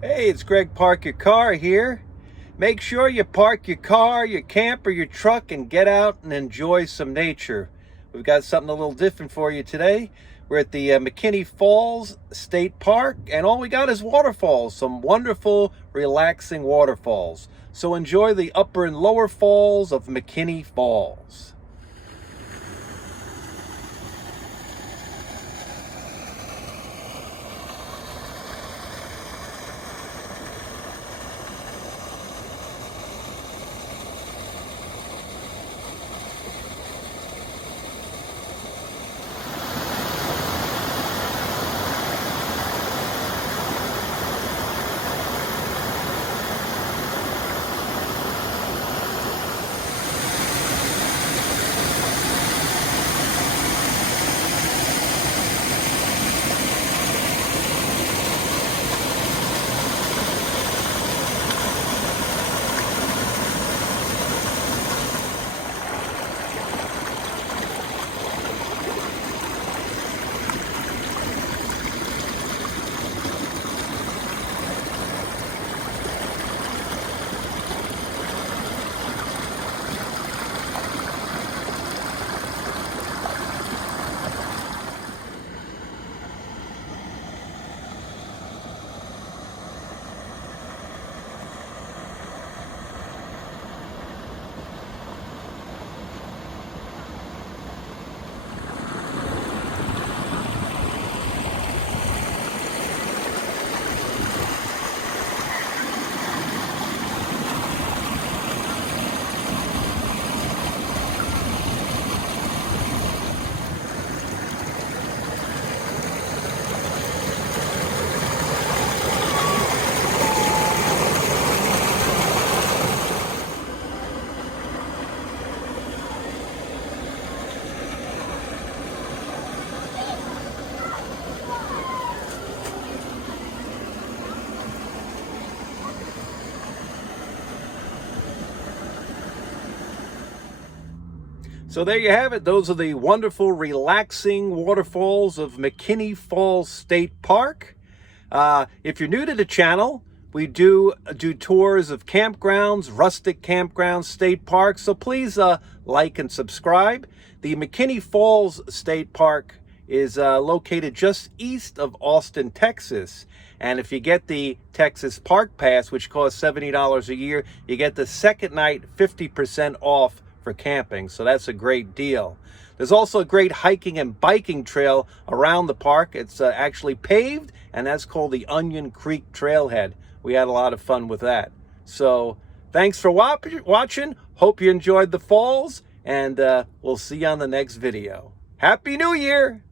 Hey, it's Greg Park Your Car here. Make sure you park your car, your camper, your truck, and get out and enjoy some nature. We've got something a little different for you today. We're at the McKinney Falls State Park, and all we got is waterfalls, some wonderful, relaxing waterfalls. So enjoy the upper and lower falls of McKinney Falls. So there you have it. Those are the wonderful, relaxing waterfalls of McKinney Falls State Park. If you're new to the channel, we do tours of campgrounds, rustic campgrounds, state parks. So please like and subscribe. The McKinney Falls State Park is located just east of Austin, Texas. And if you get the Texas Park Pass, which costs $70 a year, you get the second night 50% off for camping. So that's a great deal. There's also a great hiking and biking trail around the park. It's actually paved, and that's called the Onion Creek Trailhead. We had a lot of fun with that. So thanks for watching. Hope you enjoyed the falls, and we'll see you on the next video. Happy New Year!